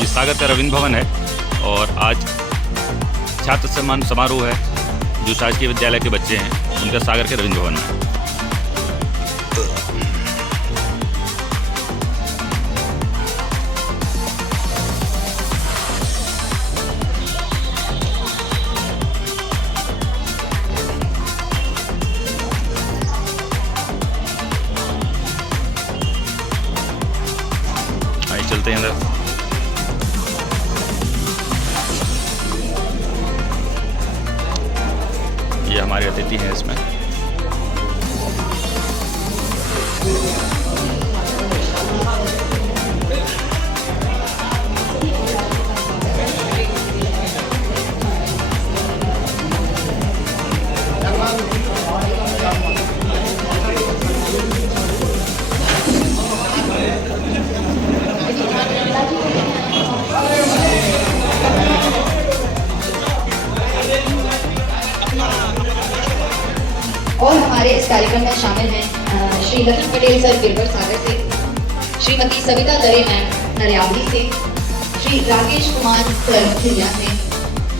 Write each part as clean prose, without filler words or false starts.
ये सागर का रविंद्र भवन है और आज छात्र सम्मान समारोह है। जो शासकीय विद्यालय के बच्चे हैं उनका सागर के रविंद्र भवन में। आइए चलते हैं अंदर। ये हमारे अतिथि हैं इसमें। और हमारे इस कार्यक्रम में शामिल हैं श्री लखन पटेल सर गिरवर सागर से, श्रीमती सविता दरे मैम नरियावली से, श्री राकेश कुमार सर खिरिया से,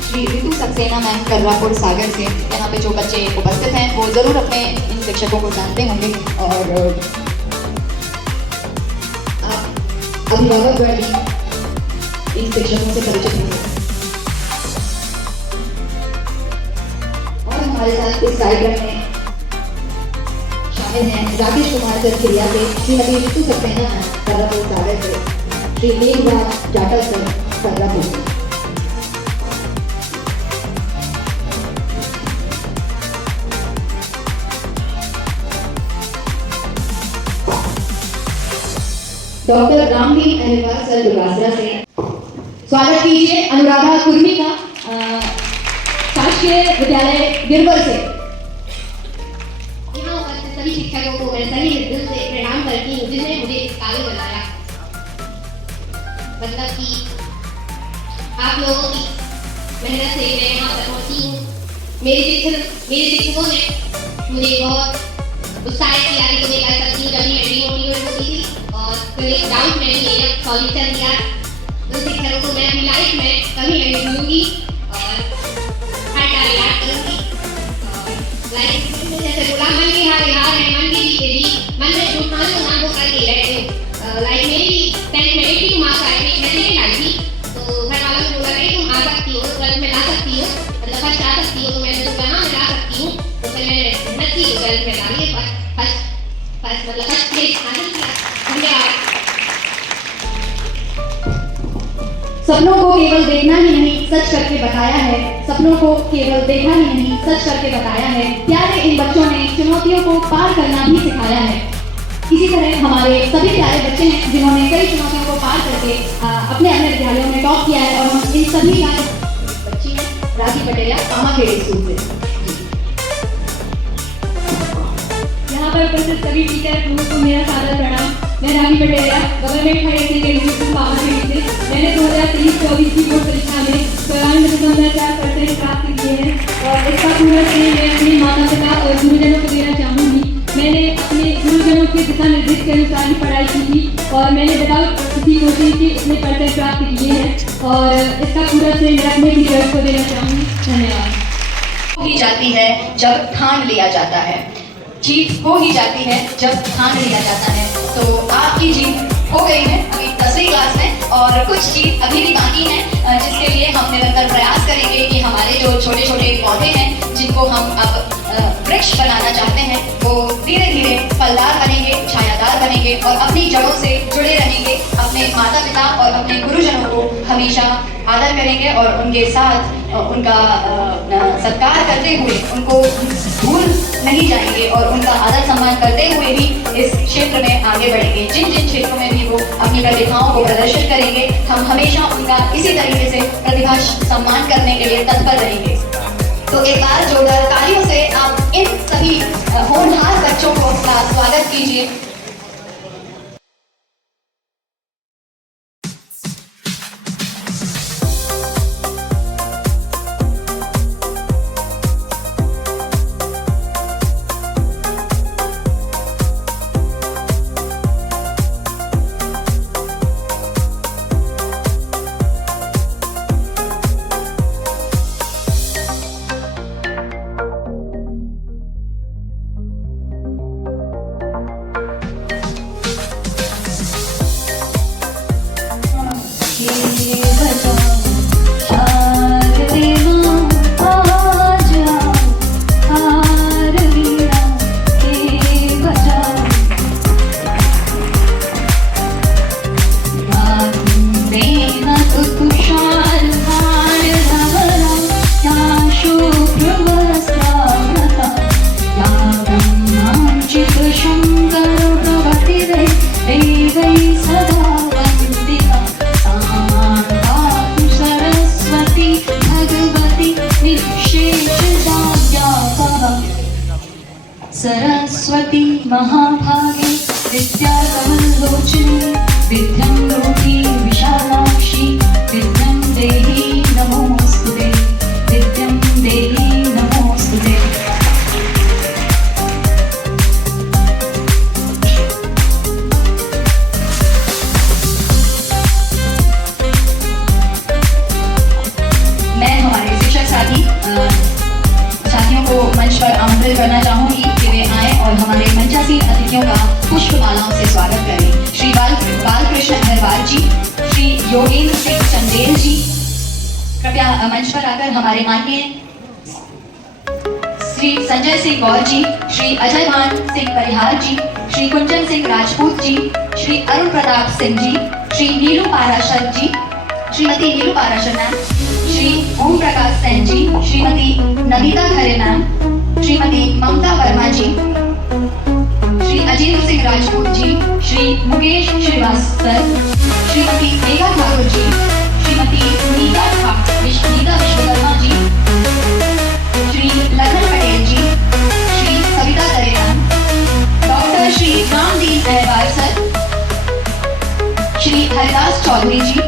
श्री ऋतु सक्सेना मैम कर्रापुर सागर से। यहाँ पे जो बच्चे उपस्थित हैं वो जरूर अपने इन शिक्षकों को जानते होंगे और अभिभावक वर्ग भी इन शिक्षकों से परिचित होंगे। और हमारे साथ इस कार्यक्रम में हैं राकेश कुमार सर खिरिया से, श्रीमती ऋतु सक्सेना कर्रापुर सागर से, श्री मेघराज जाटव सर कर्रापुर से। डॉक्टर रामदीन अहिरवार सर दुर्गासरा से। स्वागत कीजिए अनुराधा कुर्मी का शासकीय विद्यालय गिरवर से। सभी शिक्षकों को मैं सही दिल से प्रणाम करती हूँ जिसने मुझे इस काबिल बनाया। मतलब कि आप लोगों की मेहनत से मैं यहाँ तक पहुँची हूँ। मेरे शिक्षकों ने मुझे बहुत उत्साहित किया कि तुम्हें कर सकती हूँ। जब भी मैं डीमोटिवेट होती थी और फिर एक डाउट मैंने लिया, सॉल्यूशन दिया। उन शिक्षकों को मैं अपनी लाइफ में कभी नहीं भूलूंगी और हर टाइम याद करूंगी। लाइफ जैसे बोला मन की हार है, मन की जीते जी, मन में जो ठान को नाम वो करके रहते हो। लाइफ मेरी भी 10th में 82 मार्क्स आए थे, मैं सेकंड आई थी। तो घर वालों ने बोला कि तुम आ सकती हो, 12th में ला सकती हो, मतलब फर्स्ट आ सकती हो। तो मैंने तो कहा मैं ला सकती हूँ। तो फिर मैंने मेहनत की, 12th में ला लिए फर्स्ट प्लेस हासिल किया। धन्यवाद। सपनों को केवल देखना ही नहीं सच करके बताया है। सपनों को केवल देखना ही नहीं सच करके बताया है। प्यारे इन बच्चों ने चुनौतियों को पार करना भी सिखाया है। इसी तरह हमारे सभी प्यारे बच्चे हैं जिन्होंने कई चुनौतियों को पार करके अपने अपने विद्यालयों में टॉप किया है। और हम इन सभी का बच्ची हैं राखी पटेल कामाखेड़ी स्कूल से। यहाँ पर उपस्थित सभी टीचर को मेरा सादर प्रणाम। मैं Rakhi Patel government higher secondary school Kamakhedi से। मैंने 2023-24 की बोर्ड परीक्षा में 94.4% प्राप्त किए हैं और इसका पूरा श्रेय मैं अपने माता पिता और गुरुजनों को देना चाहूँगी। मैंने अपने गुरुजनों के दिशा निर्देश के अनुसार ही पढ़ाई की थी और मैंने विदाउट किसी कोचिंग के इतने % प्राप्त किए हैं और इसका पूरा श्रेय मैं अपने टीचर्स को देना चाहूँगी। धन्यवाद। ही जाती है जब ठान लिया जाता है, जीत हो ही जाती है जब ठान लिया जाता है। तो आपकी जीत हो गई है अभी 10वीं क्लास में और कुछ चीज अभी भी बाकी है, जिसके लिए हम निरंतर प्रयास करेंगे कि हमारे जो छोटे छोटे पौधे हैं जिनको हम अब वृक्ष बनाना चाहते हैं वो धीरे धीरे फलदार बनेंगे, छायादार बनेंगे और अपनी जड़ों से जुड़े रहेंगे। अपने माता पिता और अपने गुरुजनों को हमेशा आदर करेंगे और उनके साथ उनका सत्कार करते हुए उनको भूल नहीं जाएंगे और उनका आदर सम्मान करते हुए ही इस क्षेत्र में आगे बढ़ेंगे। जिन जिन क्षेत्रों में भी वो अपनी प्रतिभाओं को प्रदर्शित करेंगे हम हमेशा उनका इसी तरीके से प्रतिभा सम्मान करने के लिए तत्पर रहेंगे। तो एक बार जोरदार तालियों से आप इन सभी होनहार बच्चों को स्वागत कीजिए। महाभागे विद्याकमलोचने विद्यां लोके विशालाक्षी विद्यां देहि नमोस्तुते विद्यां देहि नमोस्तुते। मैं हमारे शिक्षक साथियों को मंच पर आमंत्रित करना चाहूंगी कि वे आए और हमारे मंचासीन अतिथियों का पुष्पमालाओं से स्वागत करें। श्री बालकृष्ण अग्रवाल जी, श्री योगेंद्र सिंह चंदेल जी कृपया मंच पर आकर हमारे माननीय श्री संजय सिंह गौर जी, Shri Ajay Bhan Singh Parihar ji, Shri Kunjan Singh Rajput ji, Shri Arun Pratap Singh ji, Shri Neelu Parashar ji, Shrimati Neelu Parashar ma'am, Shri Om Prakash Sen ji, Shrimati Namita Khare ma'am, Shrimati Mamta Verma ji, Shri Ajendra Singh Rajput ji, Shri Mukesh Srivastava, Shrimati Megha Thakur ji, Shrimati Neeta Vishwakarma ji, Shri Lakhan Patel ji, Shri Savita Dare ma'am, doctor Shri Ramdin Ahirwar sir, Shri Haridas Chaudhary जी,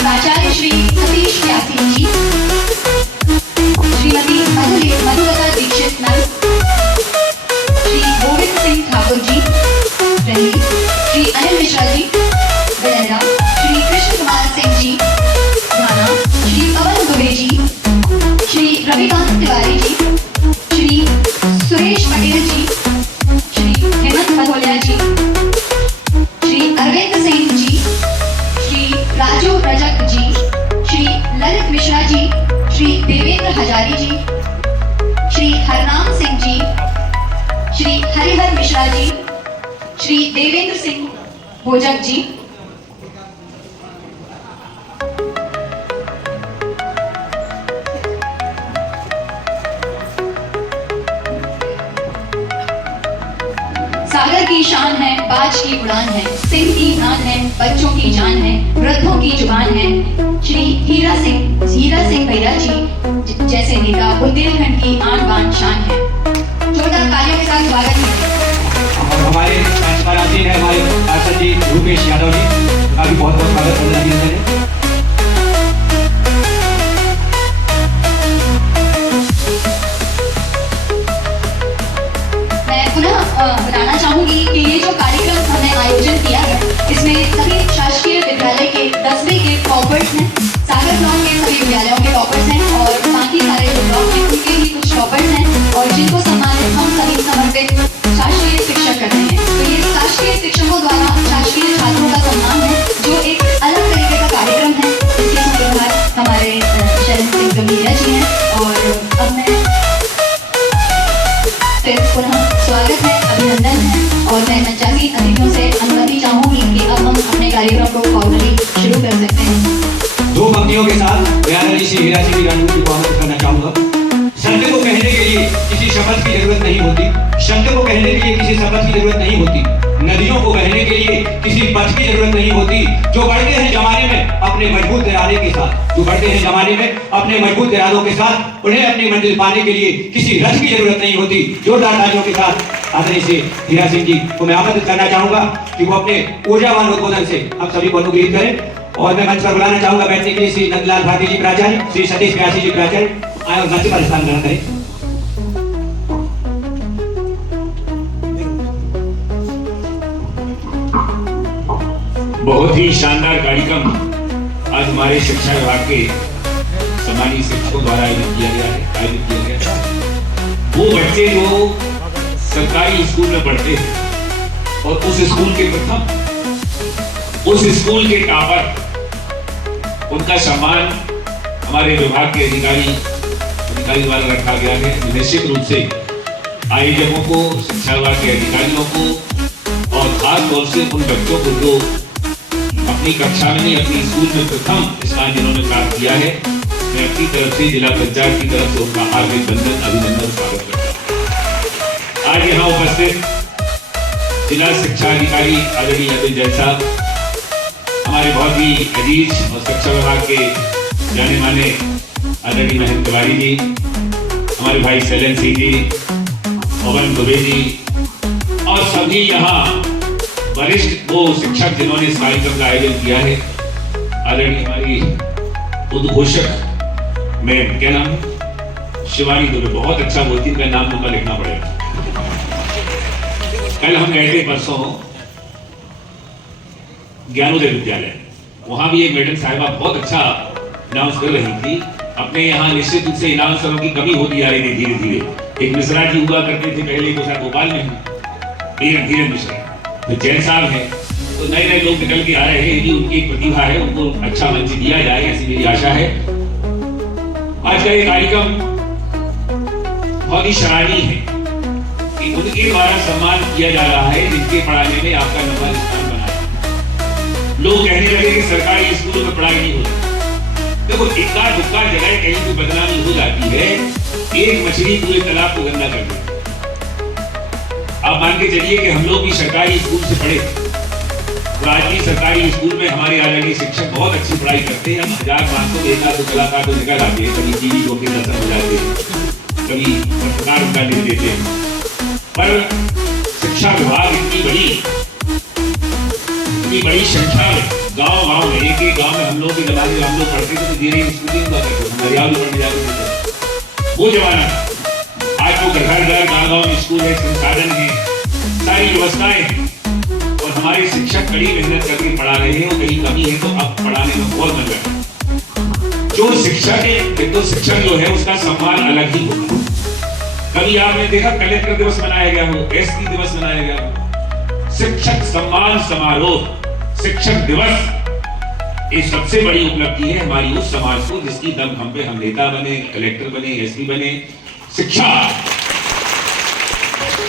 प्राचार्य श्री सतीश व्यासी जी, श्रीमती मधुलता दीक्षित मैम, श्री गोविंद सिंह ठाकुर जी दिल्ली, श्री अनिल मिश्रा जी बरेरा, श्री कृष्ण कुमार सिंह जी घाना, श्री पवन दुबे जी, श्री रविकांत तिवारी जी, श्री सुरेश पटेल जी, श्री हेमंत भगोलिया जी, श्री अरविंद सिंह जी, श्री राजू रजक जी, श्री ललित मिश्रा जी, श्री देवेंद्र हजारी जी, श्री हरनाम सिंह जी, श्री हरिहर मिश्रा जी, श्री देवेंद्र सिंह भोजक जी, सागर की शान है, बाज की उड़ान है, सिंह की नान है, बच्चों की जान है, वृद्धों की जुबान है, श्री हीरा सिंह भैया जी जैसे नेता बुंदेलखंड की आन बान शान है। जोरदार तालियों के साथ स्वागत है। और हमारे संस्काराधीन है हमारे पार्षद जी रूपेश यादव जी का भी बहुत बहुत स्वागत करना चाहिए। बताना चाहूंगी कि ये जो कार्यक्रम हमने आयोजन किया है इसमें सभी शासकीय विद्यालय के 10वीं के टॉपर्स हैं, सागर ब्लॉक के सभी विद्यालयों के टॉपर्स हैं और बाकी सारे जो ब्लॉक हैं उनके भी कुछ टॉपर्स हैं और जिनको सम्मानित हम सभी समर्पित शासकीय शिक्षक करते हैं। तो ये शासकीय शिक्षकों द्वारा शासकीय छात्रों का सम्मान है जो एक अलग तरीके का कार्यक्रम है जिसके सूत्रधार हमारे शरण सिंह गंभीरा जी हैं। और अब मैं फिर पुनः स्वागत है, अभिनंदन है और मैं मंचासी अतिथियों से अनुमति चाहूंगी कि अब हम अपने कार्यक्रम को फॉर्मली शुरू कर सकते हैं। दो पंक्तियों के साथ बयान श्री हीरा सिंह रणनीति को आमंत्रित करना चाहूंगा। शब्द को कहने के लिए किसी शब्द की जरूरत नहीं होती, शब्द को कहने के लिए किसी शब्द की जरूरत नहीं होती, नदियों को बहने के लिए किसी पथ की जरूरत नहीं होती। जो बढ़ते हैं जमाने में अपने मजबूत इरादे के साथ, जो बढ़ते हैं जमाने में अपने मजबूत इरादों के साथ, उन्हें अपनी मंजिल पाने के लिए किसी रथ की जरूरत नहीं होती। जोरदार तालियों के साथ आदरणीय श्री हीरा सिंह जी को मैं आमंत्रित करना चाहूंगा कि वो अपने ऊर्जावान उद्बोधन से हम सभी को अनुग्रहित करें। और मैं मंच पर बुलाना चाहूंगा बैठने के लिए श्री नंदलाल भारती जी प्राचार्य, श्री सतीश व्यासी जी प्राचार्य आए और मंच पर स्थान ग्रहण करें। बहुत ही शानदार कार्यक्रम आज हमारे शिक्षा विभाग के सम्मानित शिक्षकों द्वारा आयोजित किया गया है। वो बच्चे जो सरकारी स्कूल में पढ़ते हैं और उस स्कूल के प्रथम, उस स्कूल के टॉपर, उनका सम्मान हमारे विभाग के अधिकारी द्वारा रखा गया है। निश्चित रूप से आयोजकों को, शिक्षा विभाग के अधिकारियों को और खास तौर से उन बच्चों को जो अपनी कक्षा में नहीं अपनी स्कूल में प्रथम स्थान जिन्होंने प्राप्त किया है, मैं अपनी तरफ से जिला पंचायत की तरफ से उनका हार्दिक अभिनंदन स्वागत करता हूँ। आज यहाँ उपस्थित जिला शिक्षा अधिकारी आदरणीय अतुल जैन साहब, हमारे बहुत ही अजीज और शिक्षा विभाग के जाने माने आदरणीय महेंद्र तिवारी जी, हमारे भाई शैलेंद्र सिंह जी, पवन दुबे जी और सभी यहाँ वरिष्ठ वो शिक्षक जिन्होंने इस कार्यक्रम का आयोजन किया है। आदरणीय हमारी उद्घोषक मैम, क्या नाम है? शिवानी दुबे, बहुत अच्छा बोलती, इनका नाम उनका लिखना पड़ेगा। कल हम गए थे परसों ज्ञानोदय विद्यालय, वहां भी एक मैडम साहिबा बहुत अच्छा अनाउंस कर रही थी। अपने यहाँ निश्चित रूप से अनाउंसरों की कमी होती जा रही थी धीरे धीरे। एक मिश्रा जी हुआ करते थे पहले, वो शायद भोपाल में है, धीरे मिश्रा, तो जैन साहब है, तो नए नए लोग निकल के आ रहे हैं। यदि उनकी एक प्रतिभा है, उनको अच्छा मंच दिया जाए, ऐसी मेरी आशा है। आज का ये कार्यक्रम बहुत ही सराहनीय है कि उनके द्वारा सम्मान किया जा रहा है जिनके पढ़ाने में आपका नंबर स्थान बना है। लोग कहने लगे कि सरकारी स्कूलों में पढ़ाई नहीं होती। देखो, इक्का दुक्का जगह कहीं भी बदनामी हो जाती है, एक मछली पूरे तालाब को गंदा कर देती है। आप मान के चलिए कि हम लोग भी सरकारी स्कूल से पढ़े, और आज भी सरकारी स्कूल में हमारे आदरणीय शिक्षक बहुत अच्छी पढ़ाई करते हैं। हम 1000-500 देखा तो कलाकार तो निकल आते हैं, कभी टीवी को के दर्शन हो जाते हैं, कभी पत्रकार उनका लिख देते हैं। पर शिक्षा विभाग इतनी बड़ी संख्या में गांव में, एक गांव में हम लोग के जमाने में हम लोग पढ़ते थे तो धीरे स्कूलिंग हुआ करते थे, हरियाणा पढ़ने जाते थे, वो जमाना। आज तो घर गांव में स्कूल है, संसाधन है, सारी व्यवस्थाएं हैं, और हमारे शिक्षक कड़ी मेहनत करके पढ़ा रहे हैं। और कहीं कमी है तो अब पढ़ाने में बहुत मन लगता है। जो शिक्षक है, एक तो शिक्षक जो है उसका सम्मान अलग ही होता है। कभी आपने देखा कलेक्टर दिवस मनाया गया हो, एसपी दिवस मनाया गया हो, शिक्षक सम्मान समारोह, शिक्षक दिवस, ये सबसे बड़ी उपलब्धि है हमारी उस समाज को जिसकी दम हम पे हम नेता बने, कलेक्टर बने, एसपी बने। शिक्षा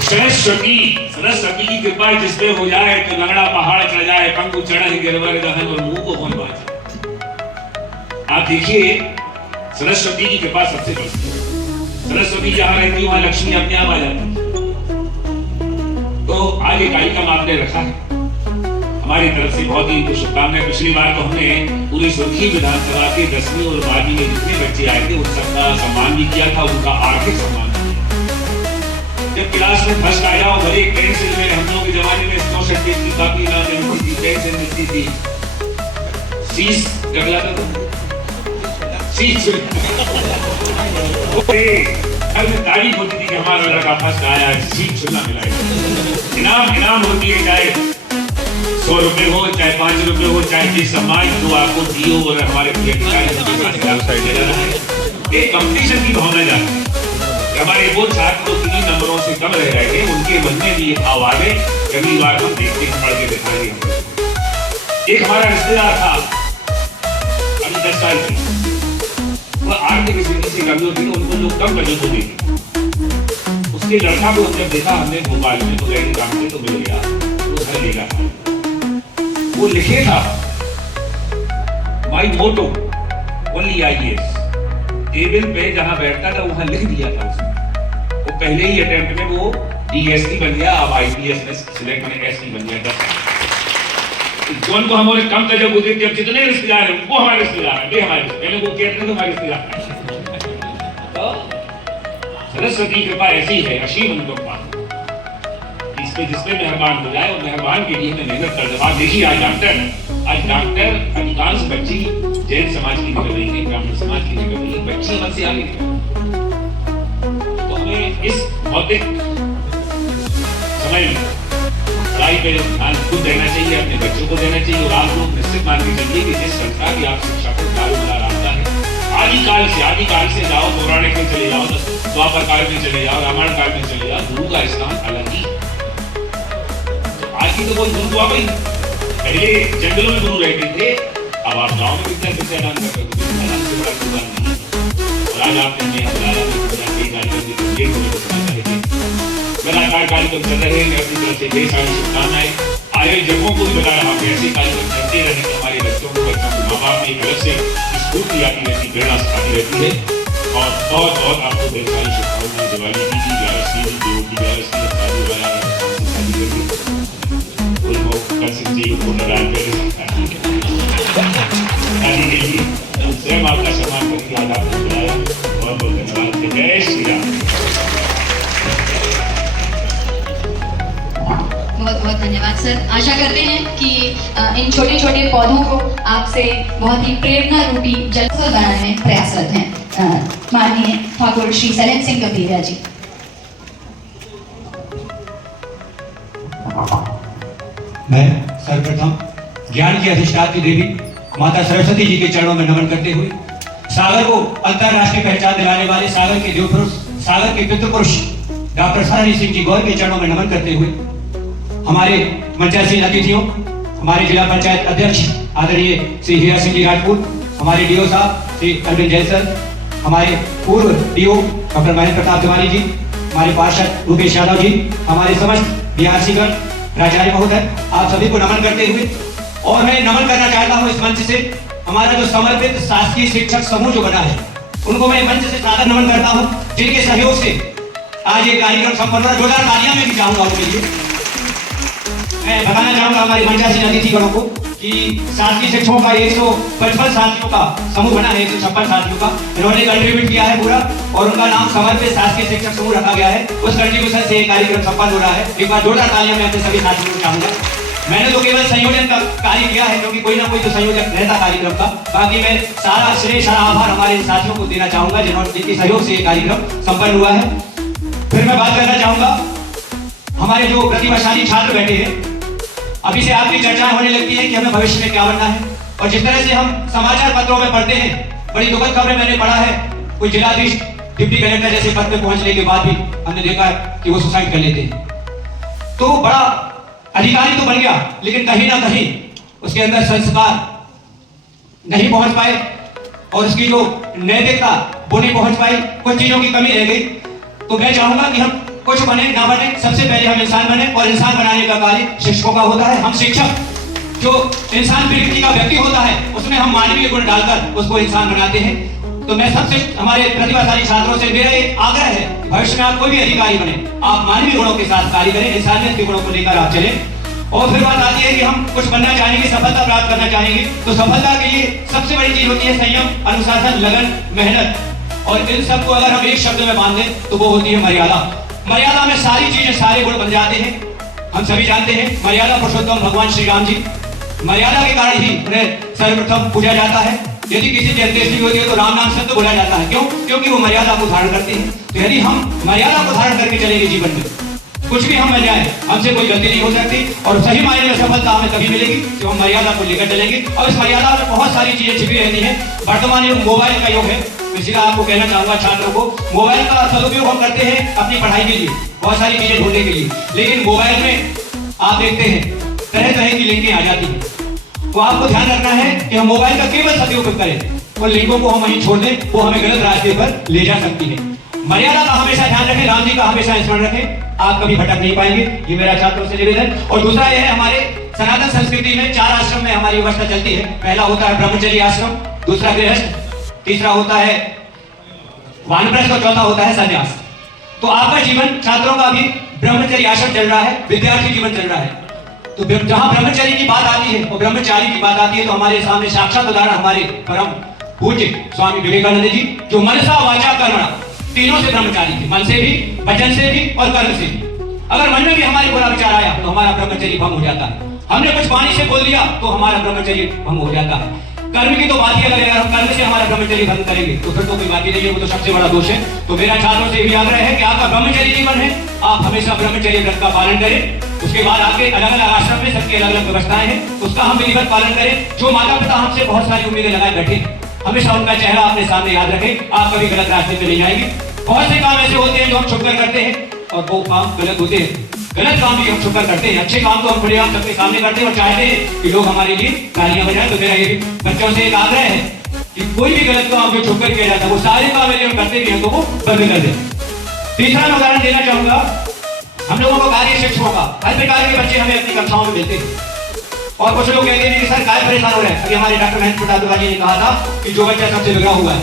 सरस्वती की कृपा जिस पे हो जाए तो लंगड़ा पहाड़ चढ़ जाए, पंखु चढ़े गिरवर गहन और मुंह को कौन बाजे। आप देखिए, सरस्वती की कृपा सबसे बड़ी है। सरस्वती जहां रहती वहां लक्ष्मी अपने आप आ जाती। तो आज एक कार्यक्रम आपने रखा है, हमारी तरफ से बहुत ही शुभकामनाएं। पिछली बार तो हमने पूरी सुर्खी विधानसभा के 10वीं और 12वीं में जितने बच्चे आए थे उन सबका सम्मान भी किया था, उनका आर्थिक सम्मान किया। जब क्लास में फर्स्ट आया और भले पेंसिल में, हम लोग के जमाने में 64 पेज की कॉपी ना मिलती थी, पेंसिल मिलती थी, शीश कहलाता था, शीश तारीफ होती थी कि हमारा लड़का फर्स्ट आया है, शीश छुना मिला। इनाम होती है, चाहे 100 रुपए हो, चाहे 5 रुपए हो, चाहे जिस सम्मान जो आपको दियो और हमारे एक कंपटीशन की भावना जाती है। हमारे वो छात्र जो 3 नंबरों से कम रह रहे थे उनके मन में भी ये भाव आ गए। कभी बार हम देखते हैं, पढ़ के दिखाएंगे। एक हमारा रिश्तेदार था अभी 10 साल की, वह आर्थिक स्थिति से कमजोर थी, उनको लोग कम बजट होती थी। उसके लड़का को जब देखा हमने भोपाल में, तो गए काम से तो मिल गया, तो घर लेगा। वो लिखे था माई मोटो ओनली IAS, टेबल पे जहां बैठता था वहां लिख दिया था उसने। वो पहले ही अटेम्प्ट में वो DSP बन गया, अब IPS में सिलेक्ट होने SP बन गया। कौन को हमारे कम तजर्बा होते थे, अब जितने रिश्तेदार हैं वो हमारे रिश्तेदार हैं, वे हमारे पहले वो कहते थे हमारे रिश्तेदार। तो सरस्वती कृपा ऐसी है, असीम अनुकंपा, जिसपे मेहरबान हो जाए, और मेहरबान के लिए हमें मेहनत कर दो। आप देखिए, आज डॉक्टर अधिकांश बच्ची जैन समाज की निकल रही है, ब्राह्मण समाज की निकल रही है, बच्ची मन से आगे। तो हमें इस भौतिक समय में पढ़ाई पे ध्यान खुद देना चाहिए, अपने बच्चों को देना चाहिए। और आप लोग निश्चित मान के चलिए कि जिस संस्था की आप शिक्षा को दारोमदार आता है, आदिकाल से जाओ, पौराणिक में चले जाओ, द्वापर काल में चले जाओ, रामायण काल में चले जाओ, गुरु का स्थान अलग ही। आज की तो कोई गुरु आ गई, पहले जंगलों में गुरु रहते थे, अब आप गाँव में विद्यादान कर रहे हो। और आज आपने लगातार कार्यक्रम चल रहे हैं, अपनी तरफ से ढेर सारी शुभकामनाएं। आयोजकों को भी बता रहा हूँ ऐसे कार्यक्रम करते रहने के हमारे बच्चों को माँ बाप में एक अलग से स्फूर्ति आती रहती, प्रेरणा आती रहती है। और बहुत बहुत आपको ढेर सारी शुभकामनाएं। दिवाली की 11वीं, 11वीं, उनको कंसिस्टेंसी पूर्ण राज्य स्वयं आपका सम्मान करके आज आपको बुलाया। बहुत बहुत धन्यवाद। जय श्री राम। बहुत बहुत धन्यवाद सर। आशा करते हैं कि इन छोटे छोटे पौधों को आपसे बहुत ही प्रेरणा रूपी जलफल बनाने में प्रयासरत हैं माननीय ठाकुर श्री सैलेंद्र सिंह गंभीरिया जी। मैं सर्वप्रथम ज्ञान की अधिष्ठात्री देवी माता सरस्वती जी के चरणों में नमन करते हुए सागर को अंतरराष्ट्रीय पहचान दिलाने वाले सागर के देवपुरुष, सागर के पितृपुरुष डॉक्टर सरहरी सिंह जी गौर के चरणों में नमन करते हुए हमारे मंचासीन अतिथियों, हमारे जिला पंचायत अध्यक्ष आदरणीय श्री हीरा सिंह जी राजपूत, हमारे डीओ साहब श्री अरविंद जैन सर, हमारे पूर्व डीओ डॉक्टर महेंद्र प्रताप तिवारी जी, हमारे पार्षद रुपेश यादव जी, हमारे समस्त बीआरसीगण, प्राचार्य महोदय, आप सभी को नमन करते हुए और मैं नमन करना चाहता हूं इस मंच से हमारा जो समर्पित शासकीय शिक्षक समूह जो बना है उनको मैं मंच से सादर नमन करता हूं, जिनके सहयोग से आज ये कार्यक्रम संपन्न हुआ। जोरदार तालियां मैं भी चाहूंगा उनके लिए। मैं बताना चाहूंगा हमारे मंचासीन अतिथिगणों को कि शासकीय शिक्षकों का 155 साथियों का समूह बना है, 156 साथियों का इन्होंने कंट्रीब्यूट किया है पूरा और उनका नाम समर्पित शासकीय शिक्षक समूह रखा गया है। उस कंट्रीब्यूशन से ये कार्यक्रम संपन्न हो रहा है। एक बार जोरदार तालियां मैं अपने सभी साथियों को चाहूंगा। मैंने तो केवल संयोजन का कार्य किया है क्योंकि कोई ना कोई तो संयोजक रहता कार्यक्रम का। बाकी मैं सारा श्रेय सारा आभार हमारे साथियों को देना चाहूंगा जिनके सहयोग से ये कार्यक्रम संपन्न हुआ है। फिर मैं बात करना चाहूंगा हमारे जो प्रतिभाशाली छात्र बैठे हैं, अभी से आपकी चर्चाएं होने लगती है कि हमें भविष्य में क्या बनना है और जिस तरह से हम समाचार पत्रों में पढ़ते हैं, बड़ी दुखद खबरें मैंने पढ़ा है। कोई जिलाधीश, डिप्टी कलेक्टर जैसे पद पे पहुंचने के बाद भी हमने देखा कि वो सुसाइड कर लेते हैं। तो बड़ा अधिकारी तो बन गया लेकिन कहीं ना कहीं उसके अंदर संस्कार नहीं पहुंच पाए और उसकी जो नैतिकता वो नहीं पहुंच पाई, कुछ चीजों की कमी रह गई। तो मैं चाहूंगा कि हम कुछ बने ना बने, सबसे पहले हम इंसान बने और इंसान बनाने का कार्य शिक्षकों का होता है। हम शिक्षक जो इंसान प्रकृति का व्यक्ति होता है उसमें हम मानवीय गुण डालकर उसको इंसान बनाते हैं। तो मैं सबसे हमारे प्रतिभाशाली छात्रों से मेरा एक आग्रह है, भविष्य में आप कोई भी अधिकारी बने, आप मानवीय गुणों के साथ कार्य करें, इंसानियत के गुणों को लेकर आप चलें। और फिर बात आती है कि हम कुछ बनना चाहेंगे, सफलता प्राप्त करना चाहेंगे, तो सफलता के लिए सबसे बड़ी चीज होती है संयम, अनुशासन, लगन, मेहनत। और इन सबको अगर हम एक शब्द में बांध दें तो वो होती है मर्यादा। मर्यादा में सारी चीजें, सारे गुण बन जाते हैं। हम सभी जानते हैं मर्यादा पुरुषोत्तम भगवान श्री राम जी, मर्यादा के कारण ही उन्हें सर्वप्रथम पूजा जाता है। यदि किसी की अंत्येष्टि होती है तो राम नाम से तो बोला जाता है। क्यों? क्योंकि वो मर्यादा को धारण करते हैं। तो यदि हम मर्यादा को धारण करके चलेंगे जीवन में, कुछ भी हम बन जाए, हमसे कोई गलती नहीं हो सकती और सही मायने में सफलता हमें तभी मिलेगी जब हम मर्यादा को लेकर चलेंगे। और इस मर्यादा में बहुत सारी चीजें छिपी रहती हैं। वर्तमान युग मोबाइल का युग है, इसलिए आपको कहना चाहूंगा छात्रों को, मोबाइल का सदुपयोग हम करते हैं अपनी पढ़ाई के लिए, बहुत सारी चीजें ढूंढने के लिए, लेकिन मोबाइल में आप देखते हैं तरह तरह की लिंकें आ जाती हैं। तो आपको ध्यान रखना है कि हम मोबाइल का केवल सदुपयोग करें और लिंकों को हम वहीं छोड़ दें, वो हमें गलत रास्ते पर ले जा सकती है। मर्यादा का हमेशा ध्यान रखें, राम जी का हमेशा स्मरण रखें, आप कभी भटक नहीं पाएंगे। ये मेरा छात्रों से निवेदन। और दूसरा यह है, हमारे सनातन संस्कृति में 4 आश्रम में हमारी व्यवस्था चलती है। पहला होता है ब्रह्मचर्य आश्रम, दूसरा गृहस्थ, तीसरा होता है वानप्रस्थ और चौथा होता है संन्यास। तो आपका जीवन छात्रों का भी ब्रह्मचर्य आश्रम चल रहा है, विद्यार्थी जीवन चल रहा है। तो जहां ब्रह्मचर्य की बात आती है और ब्रह्मचारी की बात आती है तो हमारे सामने साक्षात उदाहरण हमारे परम पूज्य स्वामी विवेकानंद जी, जो मनसा वाचा कर्मणा तीनों से ब्रह्मचारी थे, मन से भी, वचन से भी और कर्म से भी। अगर मन में भी हमारे बुरा विचार आया तो हमारा ब्रह्मचर्य भंग हो जाता है। हमने कुछ वाणी से बोल दिया तो हमारा ब्रह्मचर्य भंग हो जाता है। कर्म की तो बात ही अगर हम कर्म से हमारा ब्रह्मचर्य भंग करेंगे तो फिर तो कोई बात ही नहीं है, वो तो सबसे बड़ा दोष है। तो मेरा छात्रों से भी आग्रह है कि आपका ब्रह्मचर्य जीवन है, आप हमेशा ब्रह्मचर्य व्रत का पालन करें। उसके बाद आपके अलग अलग आश्रम में सबकी अलग अलग व्यवस्थाएं हैं, उसका हम विधिवत पालन करें। जो माता पिता हमसे बहुत सारी उम्मीदें लगाए बैठे, हमेशा उनका चेहरा अपने सामने याद रखें, आप कभी गलत रास्ते पे नहीं जाएंगे। बहुत से काम ऐसे होते हैं जो हम छुपकर करते हैं और वो काम गलत होते हैं। गलत काम भी हम छुपकर करते हैं, अच्छे काम तो हम खुलेआम सबके सामने करते हैं और चाहते हैं कि लोग हमारे लिए तालियां बजाएं। तो मेरा ये बच्चों से एक आग्रह है कि कोई भी गलत काम जो छुपकर किया जाता है वो सारे काम यदि हम करते भी हैं तो वो बंद कर दें। तीसरा मैं उदाहरण देना चाहूंगा, हम लोगों को कार्य शिक्षकों का, हर प्रकार के बच्चे हमें अपनी कक्षाओं में मिलते हैं और कुछ लोग कहते हैं कि सर काय परेशान हो रहे हैं। अभी हमारे डॉक्टर महेंद्र प्रताप तिवारी ने कहा था कि जो बच्चा सबसे बिगड़ा हुआ है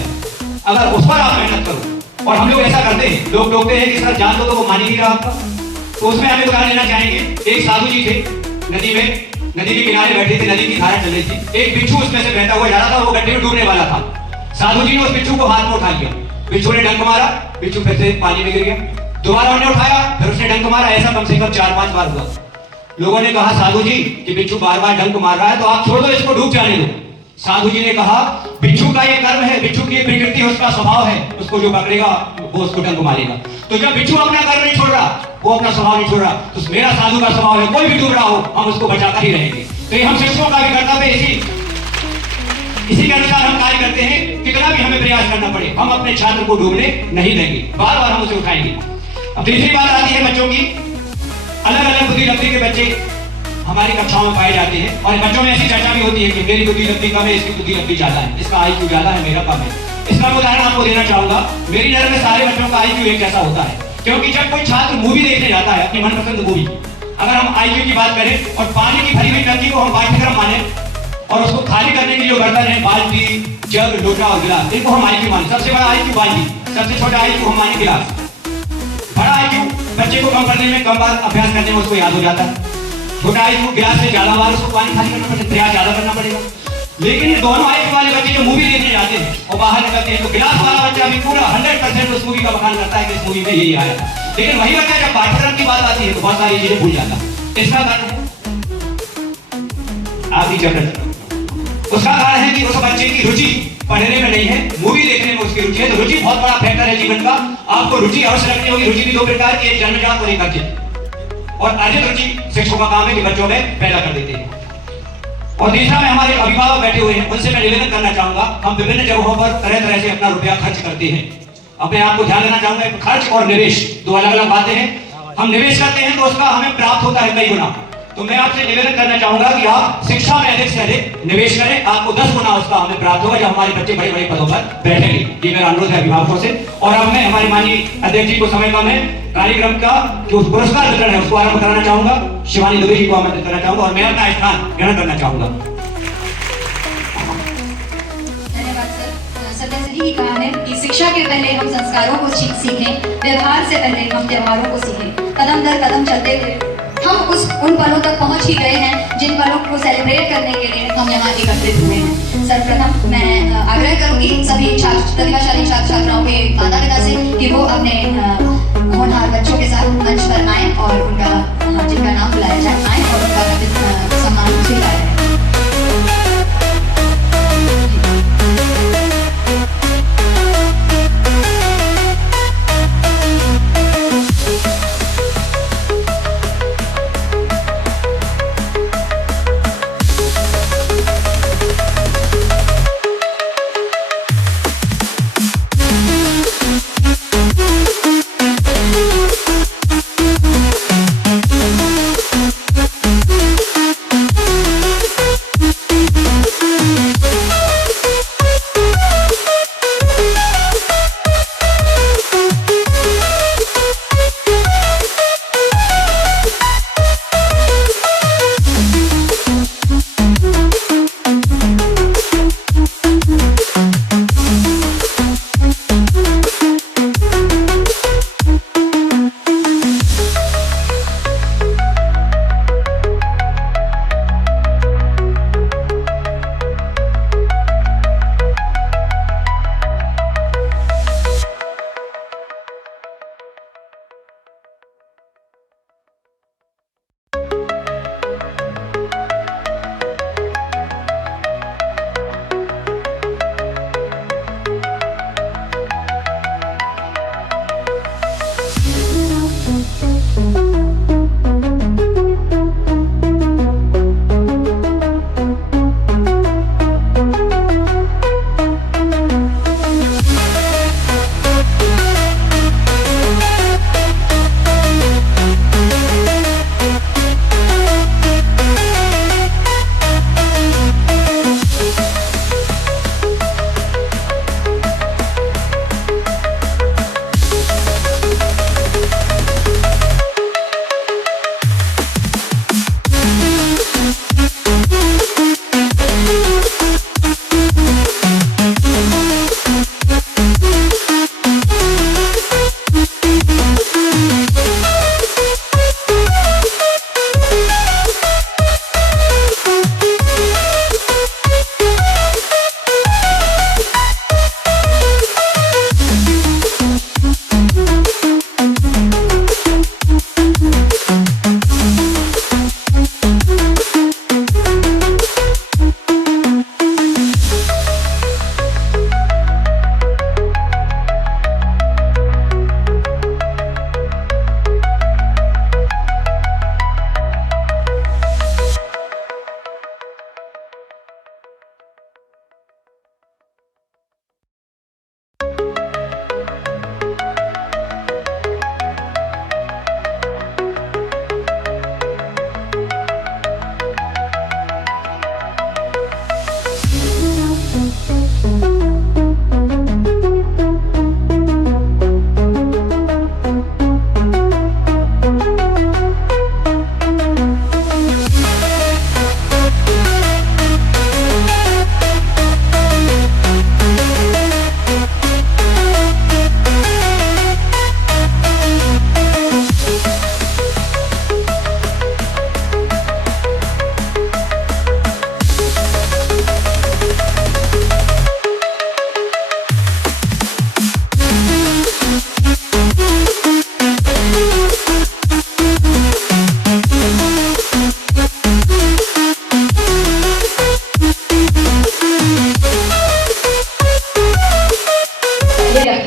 अगर उस पर आप मेहनत करो, और हम लोग ऐसा करते हैं, लोग टोकते हैं कि सर जान दो तो वो मान ही नहीं रहा आपका। तो उसमें हमें उदाहरण लेना चाहेंगे, एक साधु जी थे नदी में, नदी के किनारे बैठे थे, नदी की धारा चल रही थी, एक बिच्छू उसमें से बहता हुआ जा रहा था, वो गड्ढे में डूबने वाला था। साधु जी ने उस बिच्छू को हाथ में उठा लिया, बिच्छू ने डंक मारा, बिच्छू फिर से पानी में गिर गया, दोबारा उन्होंने उठाया, फिर उसने डंक मारा, ऐसा कम से कम 4-5 बार हुआ। लोगों ने कहा साधु जी कि बिच्छू बार बार डंक मार रहा है, तो आप छोड़ दो, इसको डूब जाने दो। साधु जी ने कहा बिच्छू का ये कर्म है, बिच्छू की प्रकृति है, उसका स्वभाव है, उसको जो पकड़ेगा वो उसको डंक मारेगा। तो जब बिच्छू अपना कर्म नहीं छोड़ रहा, वो अपना स्वभाव नहीं छोड़ रहा, तो मेरा साधु का स्वभाव है, कोई भी डूब रहा हो हम उसको बचाकर ही रहेंगे। तो ये हम शिक्षकों का भी कर्तव्य इसी के अनुसार हम कार्य करते हैं। कितना भी हमें प्रयास करना पड़े, हम अपने छात्र को डूबने नहीं देंगे, बार बार हम उसे उठाएंगे। अब तीसरी बात आती है बच्चों की, अलग अलग बुद्धि लब्धि के बच्चे हमारी कक्षाओं में पाए जाते हैं, और बच्चों में ऐसी चर्चा भी होती है कि मेरी बुद्धि लब्धि कम है, इसकी बुद्धि लब्धि ज्यादा है, इसका IQ ज्यादा है, मेरा कम है। इसका उदाहरण आपको देना चाहूंगा। मेरी नजर में सारे बच्चों का IQ एक जैसा होता है, क्योंकि जब कोई छात्र मूवी देखने जाता है, अपनी मनपसंद मूवी, अगर हम IQ की बात करें और पानी की भरी हुई टंकी को हम पाठ्यक्रम माने और उसको खाली करने के लिए जो बर्तन है, बाल्टी, जग, लोटा और गिलास, इनको हम IQ माने। सबसे बड़ा IQ बाल्टी, सबसे छोटा IQ हम माने गिलास। बड़ा IQ बच्चे को कम करने में, कम बार अभ्यास करने में उसको याद हो जाता है। छोटा IQ गिलास से ज्यादा बार उसको पानी खाली करना पड़ेगा, प्रयास ज्यादा करना पड़ेगा। लेकिन ये दोनों IQ वाले बच्चे जो मूवी देखने जाते हैं और बाहर निकलते हैं, तो गिलास वाला बच्चा भी पूरा 100% उस मूवी का बखान करता है कि इस मूवी में यही आया था। लेकिन वही बच्चा जब पाठ्यक्रम की बात आती है तो बहुत सारी चीजें भूल जाता है। इसका कारण है आदि चक्र। उसका कारण है कि उस बच्चे की रुचि पढ़ने में नहीं है, मूवी देखने में उसकी रुचि है। तो रुचि बहुत बड़ा फैक्टर है जीवन का। आपको रुचि अवश्य रखनी होगी। रुचि भी दो प्रकार की, एक जन्मजात और एक अर्जित। और अर्जित रुचि शिक्षकों का काम है कि बच्चों में पैदा कर देते हैं। और तीसरा में हमारे अभिभावक बैठे हुए हैं, उनसे मैं निवेदन करना चाहूंगा। हम विभिन्न जगहों पर तरह तरह से अपना रुपया खर्च करते हैं। अपने आप को ध्यान देना चाहूंगा, खर्च और निवेश दो अलग अलग बातें हैं। हम निवेश करते हैं तो उसका हमें प्राप्त होता है कई गुना। तो मैं आपसे निवेदन करना चाहूंगा कि आप शिक्षा में अधिक से अधिक निवेश करें, आपको 10 गुना उसका हमें प्राप्त होगा जब हमारे बच्चे बड़े बड़े पदों पर बैठेंगे। ये मेरा अनुरोध है अभिभावकों से। और अब मैं हमारी माननीय अध्यक्ष जी को समय कम है, कार्यक्रम का जो पुरस्कार वितरण है उसको आरंभ कराना चाहूंगा। शिवानी दुबे जी को आमंत्रित करना चाहूंगा और मैं अपना स्थान ग्रहण करना चाहूंगा। धन्यवाद सर। सर ने सही कहा है कि शिक्षा के पहले हम संस्कारों को सीखें, व्यवहार से पहले हम त्योहारों को सीखें। कदम दर कदम चलते हुए हम उन पलों तक पहुंच ही गए हैं जिन पलों को सेलिब्रेट करने के लिए हम यहाँ एकत्रित हुए हैं। सर्वप्रथम मैं आग्रह करूंगी सभी प्रतिभाशाली छात्र छात्राओं के माता पिता से कि वो अपने होनहार बच्चों के साथ मंच पर आए और उनका जिनका नाम बुलाया जाए आए और उनका सम्मान स्वीकार करें।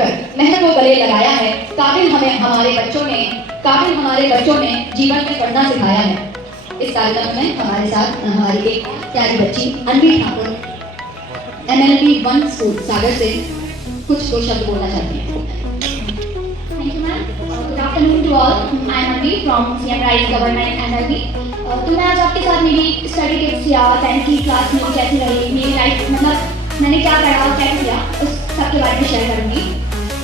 कर मेहनत को गले लगाया है। काबिल हमारे बच्चों ने जीवन में पढ़ना सिखाया है। इस कार्यक्रम में हमारे साथ हमारी एक प्यारी बच्ची अनवी ठाकुर MLP 1 स्कूल सागर से कुछ दो शब्द बोलना चाहती हैं। Thank you, ma'am. Good afternoon to all. I am Anvi from CM Rise Government MLP. तो मैं आज आपके साथ मेरी स्टडी टिप्स या 10th की क्लास में कैसी रही, मेरी लाइफ मतलब मैंने क्या पढ़ा और क्या किया, उस सब के बारे में शेयर करूँगी।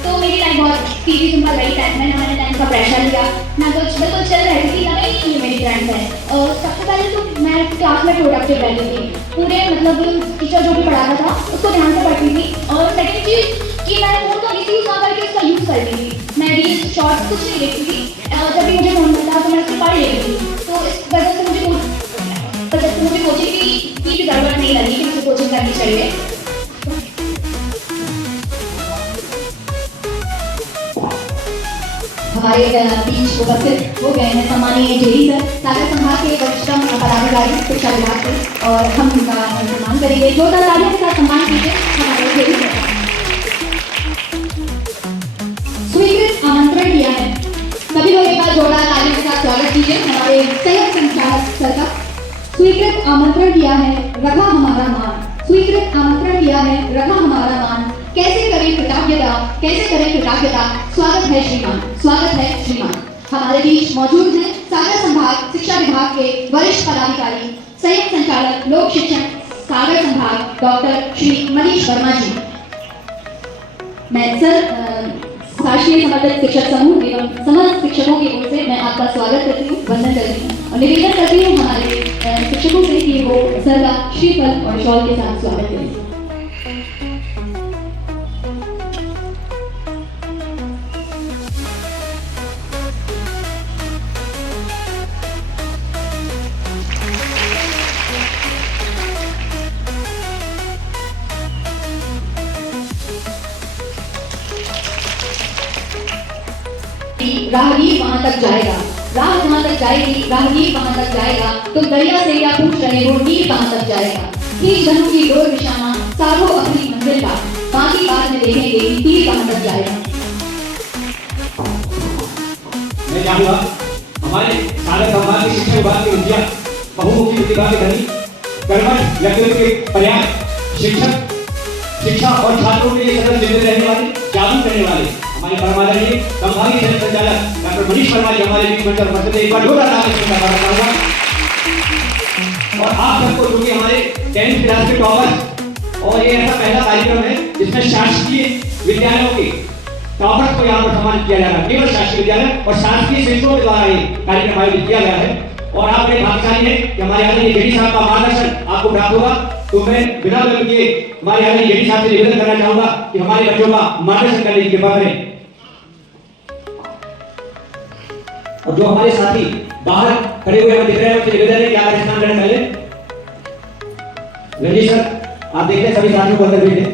तो मेरी लाइफ बहुत सीधी सिंपल रही। 10th में मैंने 10th का प्रेशर लिया, मैं तो बिल्कुल चल रही थी, लगा ही नहीं ये मेरी फ्रेंड है। और सबसे पहले तो मैं क्लास में प्रोडक्टिव रहती थी, पूरे मतलब टीचर जो भी पढ़ाता था उसको ध्यान से पढ़ती थी। और सेकेंड चीज़ कि मैं फ़ोन का मिस यूज़ ना करके उसका यूज़ करती थी। मैं रील्स शॉर्ट्स कुछ नहीं देखती थी, जब भी मुझे मन मिलता तो मैं उसको पढ़ लेती थी। तो इस वजह से मुझे कोचिंग की भी ज़रूरत नहीं लगी कि मुझे कोचिंग करनी चाहिए। हमारे बीच उपस्थित हो गए हैं सम्मानीय जेडी सर, सागर संभाग के वरिष्ठतम पदाधिकारी शिक्षा विभाग से, और हम उनका सम्मान करेंगे। जोरदार तालियों के साथ सम्मान कीजिए हमारे जेडी सर। स्वीकृत आमंत्रण दिया है, सभी लोग एक बार जोरदार तालियों के साथ स्वागत कीजिए हमारे संयुक्त संचालक सर का। स्वीकृत आमंत्रण दिया है, रखा हमारा मान। स्वीकृत आमंत्रण दिया है, रखा हमारा मान। कैसे करें कृतज्ञता, स्वागत है श्रीमान। हमारे बीच मौजूद हैं सागर संभाग शिक्षा विभाग के वरिष्ठ पदाधिकारी, संयुक्त संचालक लोक शिक्षण सागर संभाग डॉक्टर श्री मनीष वर्मा जी। मैं राष्ट्रीय समर्पित शिक्षक समूह एवं समस्त शिक्षकों की ओर से मैं आपका स्वागत करती हूँ, वंदन करती हूँ और निवेदन करती हूँ हमारे शिक्षकों से कि वो सर का श्रीफल और शॉल के साथ स्वागत करें। राहगीर वहां तक जाएगा, राह जहां तक जाएगी, राहगीर वहां तक जाएगा, तो दरिया से या पूछ रहे वो नीर कहां तक जाएगा। खींच धनु की डोर निशाना, साधो अपनी मंजिल का, बाकी बाद में देखेंगे तीर कहां तक जाएगा। मैं चाहूंगा हमारे सागर संभाग के शिक्षा विभाग के मुखिया, बहुमुखी प्रतिभा के धनी, कर्मठ व्यक्तित्व के पर्याप्त शिक्षक, शिक्षा और छात्रों के लिए सतत जिम्मेदार रहने वाले, जागरूक करने वाले हमारे परमादरणीय संभागीय संयुक्त संचालक डॉक्टर मनीष वर्मा जी हमारे बीच मंच पर उपस्थित हैं। एक बार जोरदार तालियों से स्वागत करूंगा। और आप सबको जो कि हमारे 10th क्लास के टॉपर्स, और ये ऐसा पहला कार्यक्रम है जिसमें शासकीय विद्यालयों के टॉपर्स को यहाँ पर सम्मानित किया जा रहा है। केवल शासकीय विद्यालय और शासकीय शिक्षकों के द्वारा ये कार्यक्रम आयोजित किया गया है। और आप बड़े भाग्यशाली हैं कि हमारे आदरणीय जेडी साहब का मार्गदर्शन आपको प्राप्त होगा। तो मैं बिना विलंब किए हमारे आदरणीय जेडी साहब से निवेदन करना चाहूंगा कि हमारे बच्चों का मार्गदर्शन करने की कृपा करें। और जो हमारे साथी बाहर खड़े हुए हमें दिख रहे हैं उनसे निवेदन है कि आप स्नान करने पहले रंजीत सर आप देखते हैं सभी साथियों को अंदर भेजें।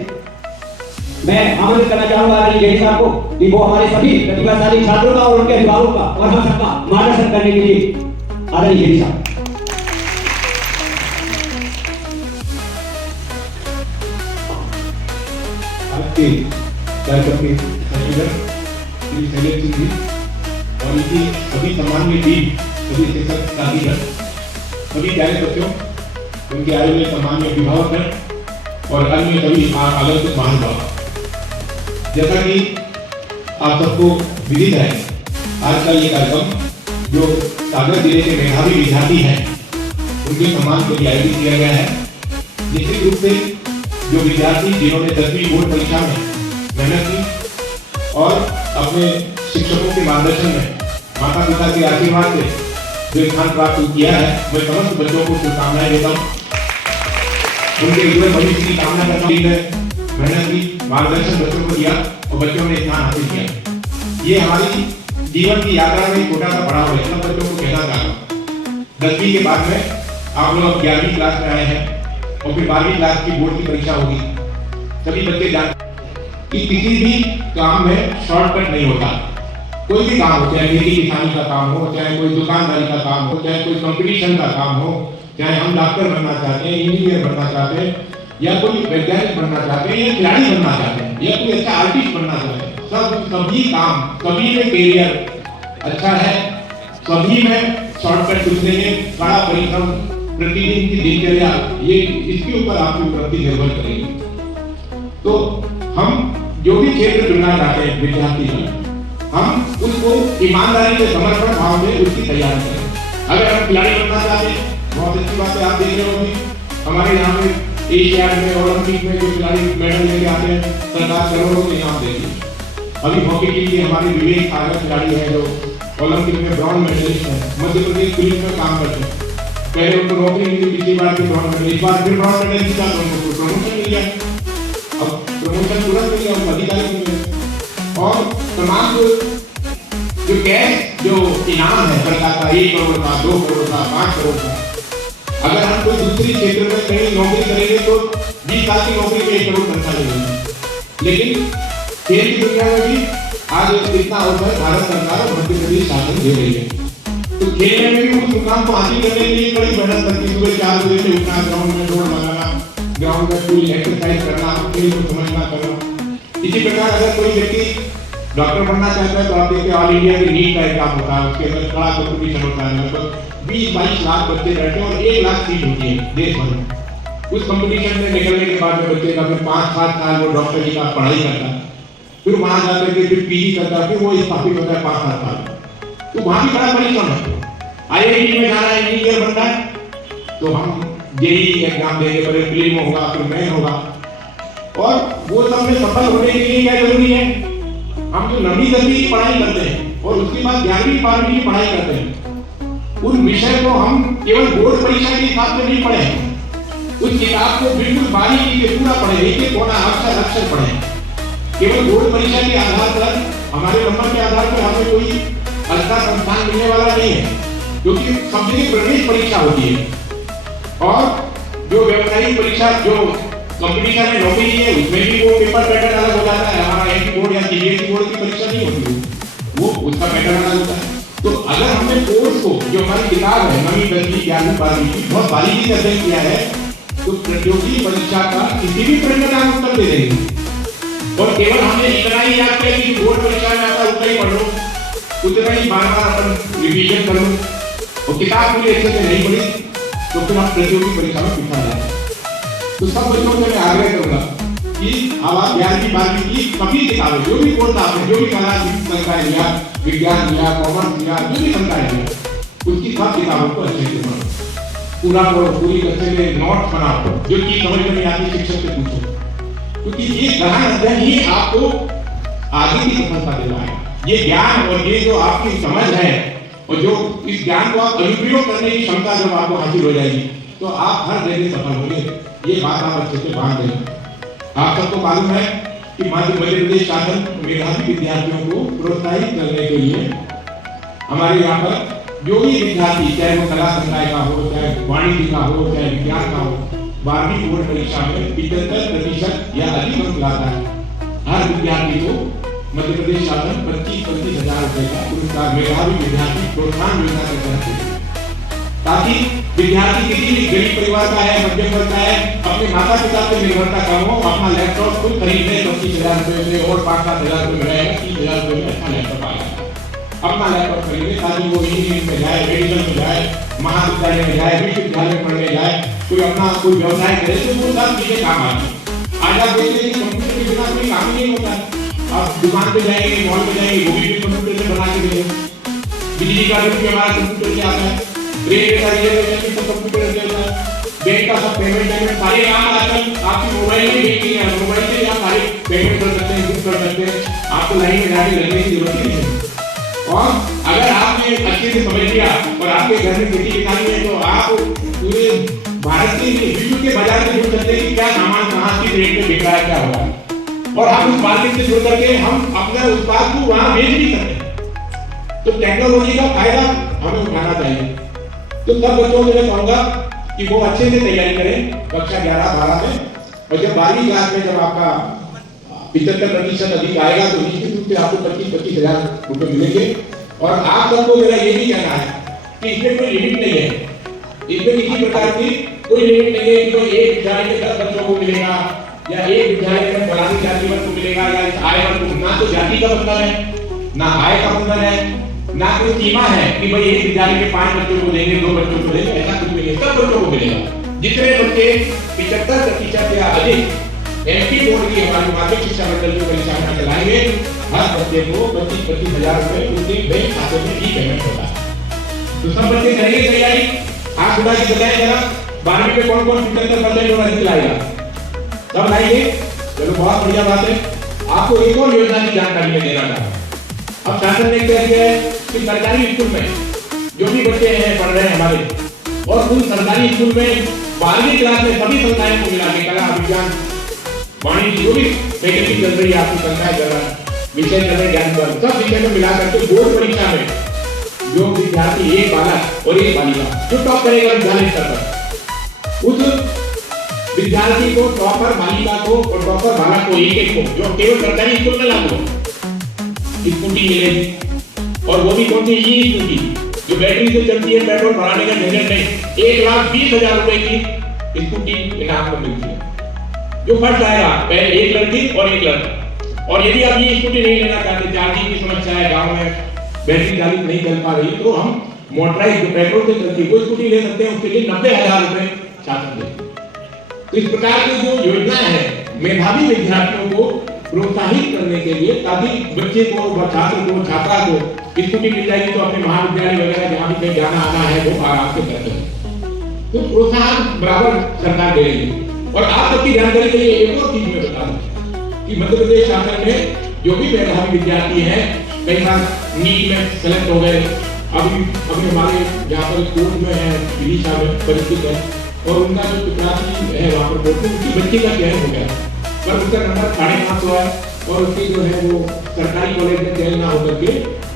मैं आमंत्रित करना चाहूंगा आदरणीय जेडी साहब को कि वो हमारे सभी प्रतिभाशाली छात्रों का और उनके अभिभावकों का और हम सबका मार्गदर्शन करने के लिए आदरणीय जेडी साहब। आपके कार्यक्रम के संयोजक श्री शैलेश सिंह जी और इनकी सभी सम्मानीय टीम, सभी शिक्षक साथीगण, सभी प्यारे बच्चों, उनके आए हुए सम्मानीय अभिभावक हैं और अन्य सभी आगंतुक महानुभाव। जैसा कि आप सबको विदित है, आज का ये कार्यक्रम जो सागर जिले के मेधावी विद्यार्थी हैं उनके सम्मान के लिए आयोजित किया गया है। निश्चित रूप से जो विद्यार्थी जिन्होंने 10वीं बोर्ड परीक्षा में मेहनत की और अपने शिक्षकों के मार्गदर्शन में माता पिता के आशीर्वाद से जो स्थान प्राप्त किया है, मैं समस्त बच्चों को शुभकामनाएं देता हूँ। उनके उज्जवल भविष्य की कामना करता हूँ। मेहनत की मार्गदर्शन बच्चों को दिया और बच्चों ने स्थान हासिल किया। ये हमारी जीवन की यात्रा में छोटा सा पड़ाव है, सब बच्चों को कहना चाहता हूँ। 10वीं के बाद में आप लोग 11वीं क्लास में आए हैं और फिर 12वीं क्लास की बोर्ड की परीक्षा होगी। सभी बच्चे जानते हैं कि किसी भी काम में शॉर्टकट नहीं होता। कोई भी काम हो, चाहे खेती किसानी का काम हो, चाहे कोई दुकानदारी का काम हो, चाहे कोई कंपटीशन का काम हो, चाहे हम डॉक्टर बनना चाहते हैं, इंजीनियर बनना चाहते हैं, या कोई वैज्ञानिक बनना चाहते हैं, या खिलाड़ी बनना चाहते हैं, या कोई अच्छा आर्टिस्ट बनना चाहते हैं, सभी काम, सभी में कैरियर अच्छा है, सभी में शॉर्टकट कुछ नहीं है, कड़ा परिश्रम, प्रतिदिन की दिनचर्या, ये इसके ऊपर आपकी उपलब्धि निर्भर करेगी। तो हम जो भी क्षेत्र चुनना चाहते हैं विद्यार्थी का, हम उसको ईमानदारी से समर्पण भाव से उसकी तैयारी करें। अगर हम खिलाड़ी बनना चाहते हैं, बहुत अच्छी बात है, आप देख रहे होंगे हमारे यहाँ पे एशियाड में, ओलंपिक में जो खिलाड़ी मेडल लेके आते हैं, सरकार करोड़ों के इनाम देती है। अभी हॉकी टीम के हमारे विवेक सागर खिलाड़ी है जो ओलंपिक में ब्रॉन्ज मेडलिस्ट है, मध्य प्रदेश पुलिस में काम करते हैं। पहले उनको नौकरी मिली, पिछली बार के ब्रॉन्ज मेडल, इस बार फिर ब्रॉन्ज मेडल जीता तो उनको प्रमोशन मिल गया। अब प्रमोशन तुरंत मिल गया, उनको अधिकारी मिल गया। और तमाम जो कैश जो इनाम है सरकार का, 1 करोड़ का, 2 करोड़ का, 5 करोड़ का, अगर हम कोई दूसरी क्षेत्र में कहीं नौकरी करेंगे तो 20 साल की नौकरी में 1 करोड़ तनख्वाह लगेगी। लेकिन खेल की दुनिया में भी आज इतना अवसर भारत सरकार और मध्य प्रदेश शासन दे रही है। तो खेलने में भी उस मुकाम को हासिल करने के लिए बड़ी मेहनत करती है। सुबह 4 बजे से उठना, ग्राउंड में दौड़ लगाना, ग्राउंड में पूरी एक्सरसाइज करना, खेल को समझना करना। इसी प्रकार अगर कोई व्यक्ति डॉक्टर बनना चाहता है तो आप देखते हैं ऑल इंडिया की नीट का एग्जाम होता है, उसके अंदर बड़ा कॉम्पिटिशन होता है, लगभग 20-22 लाख बच्चे बैठते हैं और 1 लाख सीट होती है देश भर में। उस कंपटीशन में निकलने के बाद में बच्चे का फिर 5-7 साल वो डॉक्टरी का पढ़ाई करता है, फिर वहां जाकर के फिर पीजी करता है, फिर वो स्थापित होता है 5-7 साल। तो वहां भी बड़ा परिश्रम है। IIT में जाना है, इंजीनियर बनना है, तो हम जेईई एग्जाम देंगे, पहले प्रीलिम होगा, फिर मेन होगा। और वो सब में सफल होने के लिए क्या जरूरी है, हम जो 9वीं 10वीं की पढ़ाई करते हैं और उसके बाद 11वीं 12वीं की पढ़ाई करते हैं, उन विषय को हम केवल बोर्ड परीक्षा के हिसाब से नहीं पढ़े, उस किताब को बिल्कुल बारीकी से पूरा पढ़े, एक-एक कोना अक्षर अक्षर पढ़े। केवल बोर्ड परीक्षा के आधार पर, हमारे नंबर के आधार पर हमें कोई अच्छा संस्थान मिलने वाला नहीं है, क्योंकि सबसे प्रवेश परीक्षा होती है। और जो व्यावसायिक परीक्षा जो कंपटीशन में नौकरी है, उसमें भी वो पेपर पैटर्न अलग हो जाता है। हमारा एमपी बोर्ड या सीबीएसई बोर्ड की परीक्षा नहीं होती, वो उसका पैटर्न अलग होता है। तो अगर हमने कोर्स को, जो हमारी किताब है 9वीं 10वीं 11वीं 12वीं की, बहुत बारीकी से अध्ययन किया है, तो प्रतियोगी परीक्षा का किसी भी प्रश्न का उत्तर दे देंगे। और केवल हमने इतना ही याद किया कि बोर्ड परीक्षा में आता उतना ही पढ़ लो, उतना ही बार-बार अपन रिवीजन करो, और किताब पूरी अच्छे से नहीं पढ़ी तो फिर आप प्रतियोगी परीक्षा में पिछड़ जाते। तो सब बच्चों से मैं आग्रह करूंगा कि अब आप 11वीं 12वीं की सभी किताबें, जो भी कोर्स आपने, जो भी कला संकाय लिया, विज्ञान लिया, कॉमर्स लिया, जो भी संकाय लिया, उसकी सब किताबों को अच्छे से पढ़ो, पूरा पढ़ो, पूरी अच्छे में नोट्स बनाओ, जो चीज समझ में नहीं आती शिक्षक से पूछो, क्योंकि ये गहन अध्ययन ही आपको आगे की सफलता दिलाएगा। ये ज्ञान और ये जो आपकी समझ है और जो इस ज्ञान को आप अनुप्रयोग करने की क्षमता जब आपको हासिल हो जाएगी तो आप हर जगह सफल होंगे। ये बात आप अच्छे से बांध दें। आप सबको मालूम है कि मध्य प्रदेश शासन मेधावी विद्यार्थियों को प्रोत्साहित करने के लिए हमारे यहाँ पर जो भी विद्यार्थी, चाहे वो कला संकाय का हो, चाहे वाणिज्य का हो, चाहे विज्ञान का हो, 12वीं बोर्ड परीक्षा में 75% या अधिक अंक लाता है, हर विद्यार्थी को मध्य प्रदेश शासन 25-25 हजार रुपए का पुरस्कार मेधावी विद्यार्थी प्रोत्साहन योजना के तहत देगा, ताकि विद्यार्थी किसी भी गरीब परिवार का है, मध्यम वर्ग का है, अपने माता पिता पे निर्भरता कम हो, अपना लैपटॉप खुद खरीदने 25,000 रुपए में और 5-7 हजार रुपए में रहेगा, 30,000 रुपए में अच्छा लैपटॉप आएगा, अपना लैपटॉप खरीदे ताकि वो इंजीनियरिंग में जाए, मेडिकल में जाए, महाविद्यालय में जाए, विश्वविद्यालय में पढ़ने जाए, कोई अपना कोई व्यवसाय करे, तो वो सब चीजें काम आती है। आज आप देखते हैं कि कंप्यूटर के बिना कोई काम नहीं होता है। आप दुकान पे जाएंगे, मॉल पे जाएंगे, वो भी कंप्यूटर से बना के देंगे, बिजली का बिल भी हमारा कंप्यूटर से आता है, रेल का रिजर्वेशन तो कंप्यूटर से होता है, बैंक का सब पेमेंट सारे काम आजकल आपकी मोबाइल में बैंकिंग है, मोबाइल से आप सारे पेमेंट कर सकते हैं, बुक कर सकते हैं, आपको लाइन में जाके लगने की जरूरत नहीं है। और अगर आपने अच्छे से समझ लिया और आपके घर में खेती किसानी है तो आप पूरे भारत के विश्व के बाजार से जुड़ सकते हैं कि क्या सामान कहाँ किस रेट में बिक रहा है, क्या हो रहा है, और हम उस मार्केट से जुड़ करके हम अपने उत्पाद को वहां बेच भी सकते हैं। तो टेक्नोलॉजी का फायदा हमें उठाना चाहिए। तो सब बच्चों को मैं कहूंगा कि वो अच्छे से तैयारी करें कक्षा 11-12 में, और जब 12वीं क्लास में जब आपका 75% अधिक आएगा तो निश्चित रूप से आपको 25-25 हजार रुपए मिलेंगे। और आप सबको मेरा ये भी कहना है कि इसमें कोई लिमिट नहीं है, इसमें किसी प्रकार की कोई लिमिट नहीं है कि कोई एक विद्यालय के 10 बच्चों को मिलेगा या एक विद्यालय में फलानी जाति वर्ग को मिलेगा या इस आय वर्ग को, ना तो जाति का बंधन है, ना आय का बंधन है, ना कोई सीमा है कि भाई एक विद्यालय में 5 बच्चों को देंगे, 2 बच्चों को देंगे, ऐसा कुछ नहीं है, सब बच्चों को मिलेगा। जितने बच्चे 75% या अधिक एमपी बोर्ड की हमारी माध्यमिक शिक्षा मंडल की परीक्षा में चलाएंगे, हर बच्चे को 25-25 हजार रुपए उनके बैंक खाते में ही पेमेंट होगा। तो सब बच्चे करेंगे तैयारी। आप थोड़ा सी बताएं जरा 12वीं में कौन कौन 75% और अधिक लाएगा? सब लाएंगे? चलो बहुत बढ़िया बात है। आपको एक और योजना की जानकारी में देना चाहता हूं। अब शासन ने कह दिया है कि सरकारी स्कूल में जो भी बच्चे हैं पढ़ रहे हैं हमारे, और उन सरकारी स्कूल में 12वीं क्लास में सभी संस्थाएं को मिला के कला, विज्ञान, वाणिज्य जो भी फैकल्टी चल रही है, आपकी संस्थाएं चल रहा है, विषय चल रहे, ज्ञान वर्ग, सब विषय को मिला करके बोर्ड परीक्षा में जो विद्यार्थी एक बालक और एक बालिका जो टॉप करेगा विद्यालय स्तर पर, उस विद्यार्थी को, टॉपर बालिका को और टॉपर बालक को, एक को, जो केवल सरकारी स्कूल में लागू हो, स्कूटी मिलेगी। और वो भी कौन सी? ई स्कूटी जो बैटरी से चलती है, पेट्रोल भराने का झंझट नहीं। 1,20,000 रुपए की स्कूटी इनाम में मिलती है। जो फर्स्ट आएगा, पहले एक लड़की और एक लड़का। और यदि आप ये स्कूटी नहीं लेना चाहते, चार्जिंग की समस्या है, गांव में बैटरी चालित नहीं चल पा रही, तो हम मोटराइज जो पेट्रोल से चलती है वो स्कूटी ले सकते हैं। उसके लिए 90,000 रुपए शासन देते। तो इस प्रकार की जो योजना है मेधावी विद्यार्थियों को प्रोत्साहित करने के लिए, ताकि बच्चे को, छात्र को, छात्रा को स्कूटी मिल जाएगी तो अपने महाविद्यालय वगैरह जहाँ भी कहीं जाना आना है वो आराम से कर सकें। तो प्रोत्साहन बराबर सरकार दे रही है। और आप सबकी जानकारी के लिए एक और चीज मैं बता दूं कि मध्य प्रदेश शासन में जो भी मेधावी विद्यार्थी हैं, कई बार नीट में सेलेक्ट हो गए, अभी हमारे यहाँ पर स्कूल में है, विदिशा में परिचित है, और उनका जो चपरासी है वहाँ पर बोलते हैं, उसकी बच्ची का चयन हो गया, पर उसका नंबर 550 है, और उसकी जो है वो सरकारी कॉलेज में चयन ना होकर के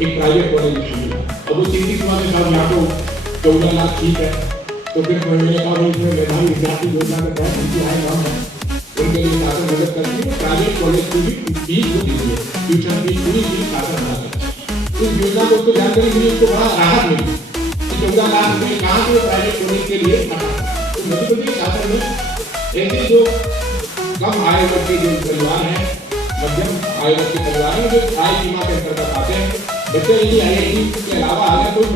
एक प्राइवेट कॉलेज में मिला। अब वो चिंतित हुआ कि साहब यहाँ तो 14 लाख ठीक है, तो फिर मैंने कहा इसमें मेधावी विद्यार्थी योजना के तहत उनकी आय कम है, उनके लिए शासन मदद करती है, प्राइवेट कॉलेज की भी फीस को दीजिए, ट्यूशन फीस पूरी फीस शासन बना सकता है। इस योजना को उसको जानकारी मिली, उसको बड़ा राहत मिली कि 14 लाख रुपए कहाँ से प्राइवेट कॉलेज के लिए तो मध्य प्रदेश शासन में ऐसे जो कम आय वर्ग के जो परिवार हैं, मध्यम आय वर्ग के परिवार हैं, जो आय सीमा के अंतर्गत आते हैं, बच्चे यदि IIT के अलावा अगर कोई